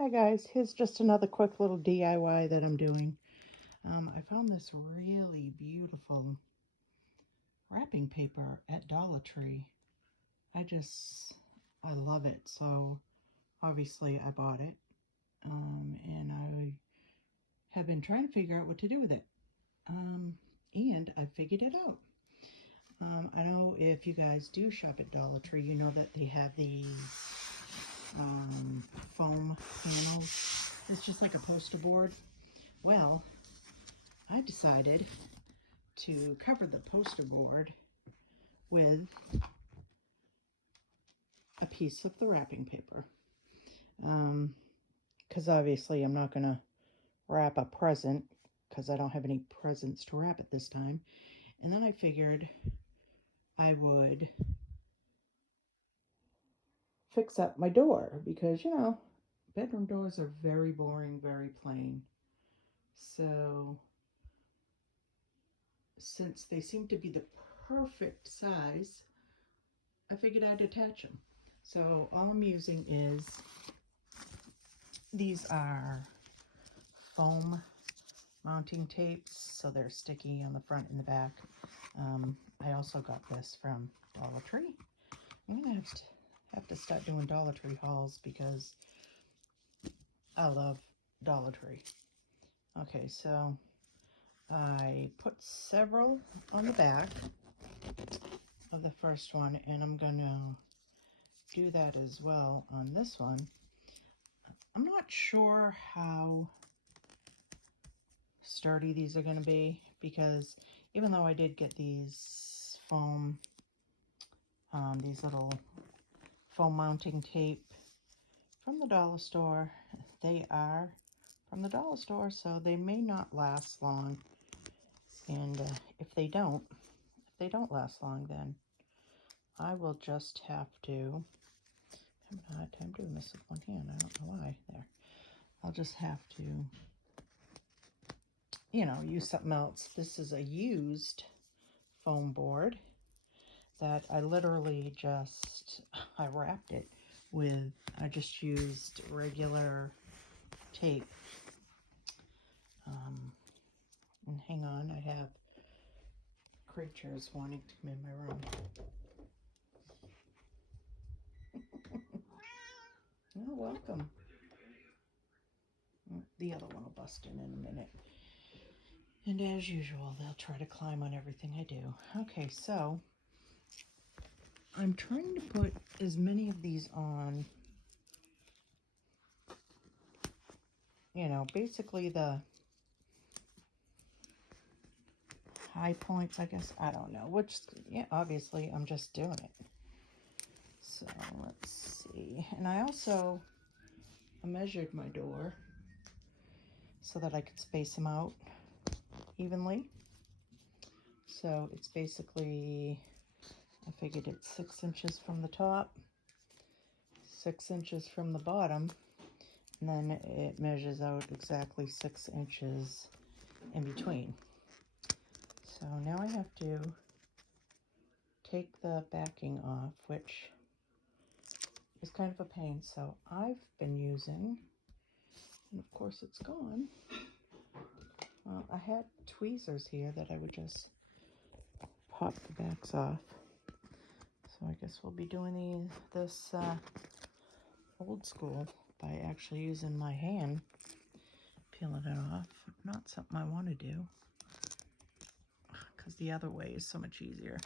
Hi guys, here's just another quick little DIY that I'm doing. I found this really beautiful wrapping paper at Dollar Tree. I love it, so obviously I bought it. And I have been trying to figure out what to do with it. And I figured it out. I know if you guys do shop at Dollar Tree, you know that they have these foam panels. It's just like a poster board. Well, I decided to cover the poster board with a piece of the wrapping paper. Because obviously I'm not going to wrap a present because I don't have any presents to wrap at this time. And then I figured I would fix up my door because, bedroom doors are very boring, very plain. So since they seem to be the perfect size, I figured I'd attach them. So all I'm using is, these are foam mounting tapes, so they're sticky on the front and the back. I also got this from Dollar Tree. I'm gonna have to start doing Dollar Tree hauls because I love Dollar Tree. Okay, so I put several on the back of the first one, and I'm gonna do that as well on this one. I'm not sure how sturdy these are going to be because even though I did get these these little foam mounting tape from the dollar store, they are from the dollar store, so they may not last long. And if they don't last long, then I will just have to, I'm having a hard time doing this with one hand, I don't know why, there. I'll just have to, use something else. This is a used foam board that I literally I wrapped it with, I just used regular tape. And hang on, I have creatures wanting to come in my room. Oh, welcome. The other one will bust in a minute. And as usual, they'll try to climb on everything I do. Okay, so I'm trying to put as many of these on, basically the high points, I guess. I don't know, which, yeah, obviously I'm just doing it. So let's see. And I also measured my door so that I could space them out evenly. So it's basically, I figured it's 6 inches from the top, 6 inches from the bottom, and then it measures out exactly 6 inches in between. So now I have to take the backing off, which is kind of a pain. So I've been using, and of course it's gone. Well, I had tweezers here that I would just pop the backs off. So I guess we'll be doing this old school by actually using my hand, peeling it off. Not something I want to do because the other way is so much easier.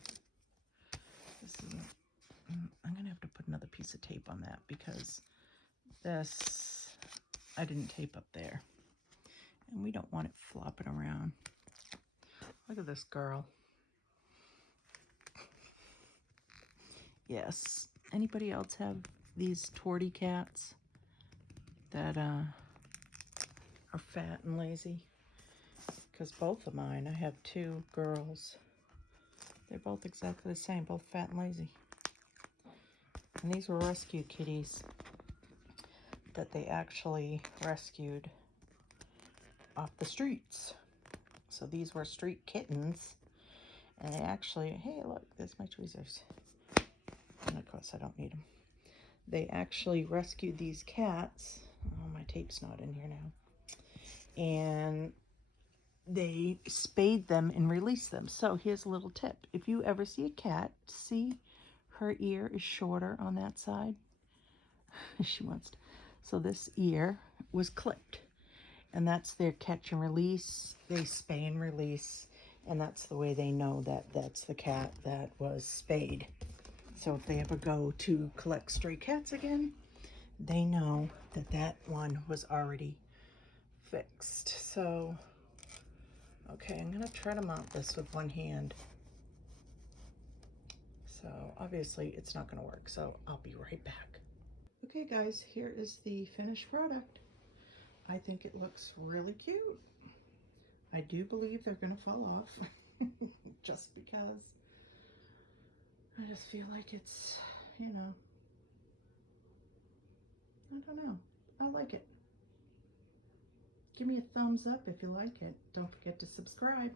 I'm gonna have to put another piece of tape on that because this, I didn't tape up there. And we don't want it flopping around. Look at this girl. Yes. Anybody else have these tortie cats that are fat and lazy? Because both of mine, I have two girls. They're both exactly the same, both fat and lazy. And these were rescue kitties that they actually rescued off the streets. So these were street kittens. And they actually, hey, look, there's my tweezers. And of course, I don't need them. They actually rescued these cats. Oh, my my tape's not in here now. And they spayed them and released them. So here's a little tip. If you ever see a cat, see her ear is shorter on that side. She wants to. So this ear was clipped. And that's their catch and release. They spay and release. And that's the way they know that that's the cat that was spayed. So if they ever go to collect stray cats again, they know that that one was already fixed. So, okay, I'm gonna try to mount this with one hand. So obviously it's not gonna work, so I'll be right back. Okay guys, here is the finished product. I think it looks really cute. I do believe they're gonna fall off just because I just feel like it's, you know, I don't know. I like it. Give me a thumbs up if you like it. Don't forget to subscribe.